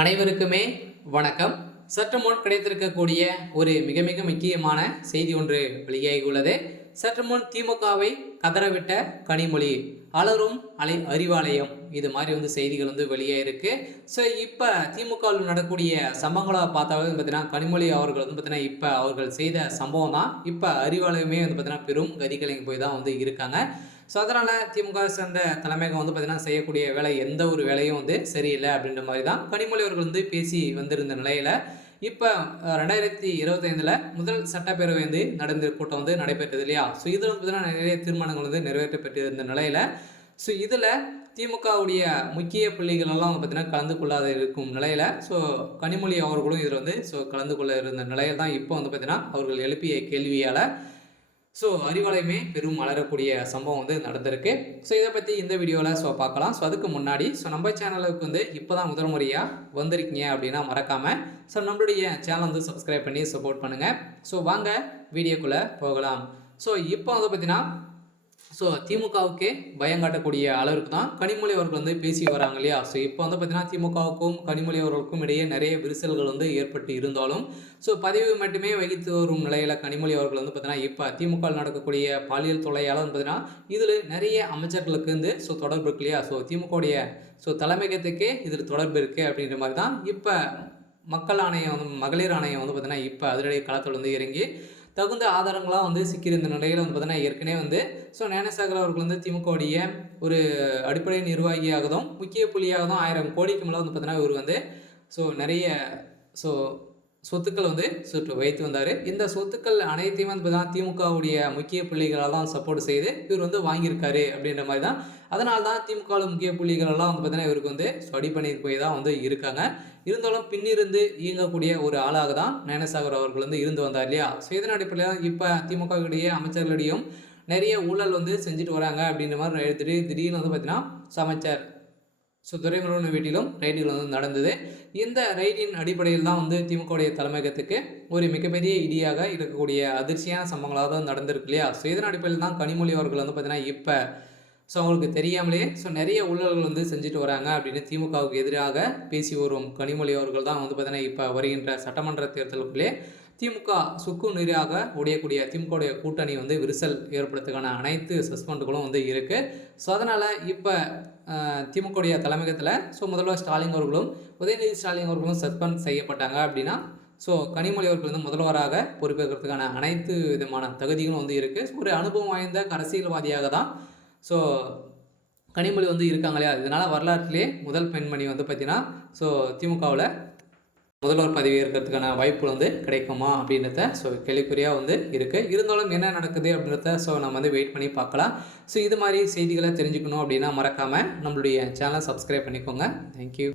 அனைவருக்குமே வணக்கம். சற்று முன் கிடைத்திருக்கக்கூடிய ஒரு மிக மிக முக்கியமான செய்தி ஒன்று வெளியாகியுள்ளது. சற்று முன் திமுகவை கதறவிட்ட கனிமொழி, அலரும் அறிவாலயம், இது மாதிரி செய்திகள் வெளியாயிருக்கு. ஸோ இப்போ திமுகவில் நடக்கக்கூடிய சம்பவங்களை பார்த்தாவே பார்த்தீங்கன்னா கனிமொழி அவர்கள் பார்த்தீங்கன்னா இப்போ அவர்கள் செய்த சம்பவம் தான் இப்போ அறிவாலயமே பார்த்தீங்கன்னா பெரும் கதிகலங்கி போய் தான் இருக்காங்க. ஸோ அதனால் திமுக சேர்ந்த தலைமையகம் பார்த்தீங்கன்னா செய்யக்கூடிய வேலை எந்த ஒரு வேலையும் சரியில்லை அப்படின்ற மாதிரி தான் கனிமொழி அவர்கள் பேசி வந்திருந்த நிலையில் இப்போ 2025 முதல் சட்டப்பேரவை நடந்த கூட்டம் நடைபெற்றது இல்லையா. ஸோ இதில் பார்த்தீங்கன்னா நிறைய தீர்மானங்கள் நிறைவேற்றப்பட்டிருந்த நிலையில் ஸோ இதில் திமுகவுடைய முக்கிய புள்ளிகள் எல்லாம் பார்த்தீங்கன்னா கலந்து கொள்ளாத இருக்கும் நிலையில் ஸோ கனிமொழி அவர்களும் இதில் ஸோ கலந்து கொள்ள இருந்த நிலையில் தான் இப்போ பார்த்தீங்கன்னா அவர்கள் எழுப்பிய கேள்வியால் ஸோ அறிவாலயமே பெரும் மலரக்கூடிய சம்பவம் நடந்திருக்கு. ஸோ இதை பற்றி இந்த வீடியோவில் பார்க்கலாம். ஸோ அதுக்கு முன்னாடி நம்ம சேனலுக்கு இப்போ தான் முதல் முறையாக வந்திருக்கீங்க அப்படின்னா மறக்காமல் நம்மளுடைய சேனல் சப்ஸ்கிரைப் பண்ணி சப்போர்ட் பண்ணுங்கள். ஸோ வாங்க வீடியோக்குள்ளே போகலாம். ஸோ இப்போ பார்த்தீங்கன்னா ஸோ திமுகவுக்கே பயம் காட்டக்கூடிய அளவுக்கு தான் கனிமொழி அவர்கள் பேசி வராங்க இல்லையா. ஸோ இப்போ பார்த்தீங்கன்னா திமுகவுக்கும் கனிமொழி அவர்களுக்கும் இடையே நிறைய விரிசல்கள் ஏற்பட்டு இருந்தாலும் ஸோ பதவி மட்டுமே வகித்து வரும் நிலையில் கனிமொழி அவர்கள் பார்த்தீங்கன்னா இப்போ திமுக நடக்கக்கூடிய பாலியல் தொல்லையால் பார்த்தீங்கன்னா இதில் நிறைய அமைச்சர்களுக்கு ஸோ தொடர்பு இருக்கு இல்லையா. ஸோ திமுகவுடைய ஸோ தலைமையகத்துக்கே இதில் தொடர்பு இருக்குது அப்படின்ற மாதிரி தான் இப்போ மக்கள் ஆணையம் மகளிர் ஆணையம் பார்த்தீங்கன்னா இப்போ அதிரடி களத்தில் இறங்கி தகுந்த ஆதாரங்களாக சிக்கியிருந்த நிலையில் பார்த்தீங்கன்னா ஏற்கனவே ஸோ ஞானசாகர் அவர்கள் திமுகவுடைய ஒரு அடிப்படை நிர்வாகியாகதும் முக்கிய புள்ளியாகதும் 1000 கோடிக்கு மேலே பார்த்தீங்கன்னா இவர் ஸோ நிறைய ஸோ சொத்துக்கள் சுற்று வைத்து வந்தார். இந்த சொத்துக்கள் அனைத்தையும் பார்த்தீங்கன்னா திமுகவுடைய முக்கிய புள்ளிகளால் தான் சப்போர்ட் செய்து இவர் வாங்கியிருக்காரு அப்படின்ற மாதிரி தான். அதனால தான் திமுகவில் முக்கிய புள்ளிகளெல்லாம் பார்த்தீங்கன்னா இவருக்கு ஸ்டடி பண்ணி போய் தான் இருக்காங்க. இருந்தாலும் பின்னிருந்து இயங்கக்கூடிய ஒரு ஆளாக தான் ஞானசாகர் அவர்கள் இருந்து வந்தார் இல்லையா. ஸோ இதன் அடிப்படையில் தான் இப்போ திமுகவுடைய அமைச்சர்களிடையும் நிறைய ஊழல் செஞ்சுட்டு வராங்க அப்படின்ற மாதிரி திடீர்னு பார்த்தீங்கன்னா அமைச்சர் ஸோ துரைமுருகன் வீட்டிலும் ரைடுகள் நடந்தது. இந்த ரைடின் அடிப்படையில் தான் திமுகவுடைய தலைமையகத்துக்கு ஒரு மிகப்பெரிய இடியாக இருக்கக்கூடிய அதிர்ச்சியான சம்பவங்களாக தான் நடந்திருக்கு இல்லையா. ஸோ இதன் அடிப்படையில் தான் கனிமொழி அவர்கள் பார்த்தீங்கன்னா இப்போ ஸோ அவங்களுக்கு தெரியாமலே ஸோ நிறைய ஊழல்கள் செஞ்சுட்டு வராங்க அப்படின்னு திமுகவுக்கு எதிராக பேசி வரும் கனிமொழி அவர்கள் தான் பார்த்தீங்கன்னா இப்போ வருகின்ற சட்டமன்ற தேர்தலுக்குள்ளே திமுக சுக்கு நீராக உடையக்கூடிய திமுகவுடைய கூட்டணி விரிசல் ஏற்படுறதுக்கான அனைத்து சஸ்பெண்டுகளும் இருக்குது. ஸோ அதனால் இப்போ திமுகவுடைய தலைமையகத்தில் ஸோ முதல்வர் ஸ்டாலின் அவர்களும் உதயநிதி ஸ்டாலின் அவர்களும் சஸ்பெண்ட் செய்யப்பட்டாங்க அப்படின்னா ஸோ கனிமொழி அவர்கள் முதல்வராக பொறுப்பேற்கிறதுக்கான அனைத்து விதமான தகுதிகளும் இருக்குது. ஒரு அனுபவம் வாய்ந்த அரசியல்வாதியாக தான் ஸோ கனிமொழி இருக்காங்க இல்லையா. இதனால் வரலாற்றிலே முதல் பெண்மணி பார்த்தீங்கன்னா ஸோ திமுகவில் முதல்வர் பதவி ஏற்கிறதுக்கான வாய்ப்பு கிடைக்குமா அப்படின்றத ஸோ கேள்விக்குறியாக இருக்குது. இருந்தாலும் என்ன நடக்குது அப்படின்றத ஸோ நம்ம வெயிட் பண்ணி பார்க்கலாம். ஸோ இது மாதிரி செய்திகளை தெரிஞ்சுக்கணும் அப்படின்னா மறக்காமல் நம்மளுடைய சேனலை சப்ஸ்கிரைப் பண்ணிக்கோங்க. தேங்க்யூ.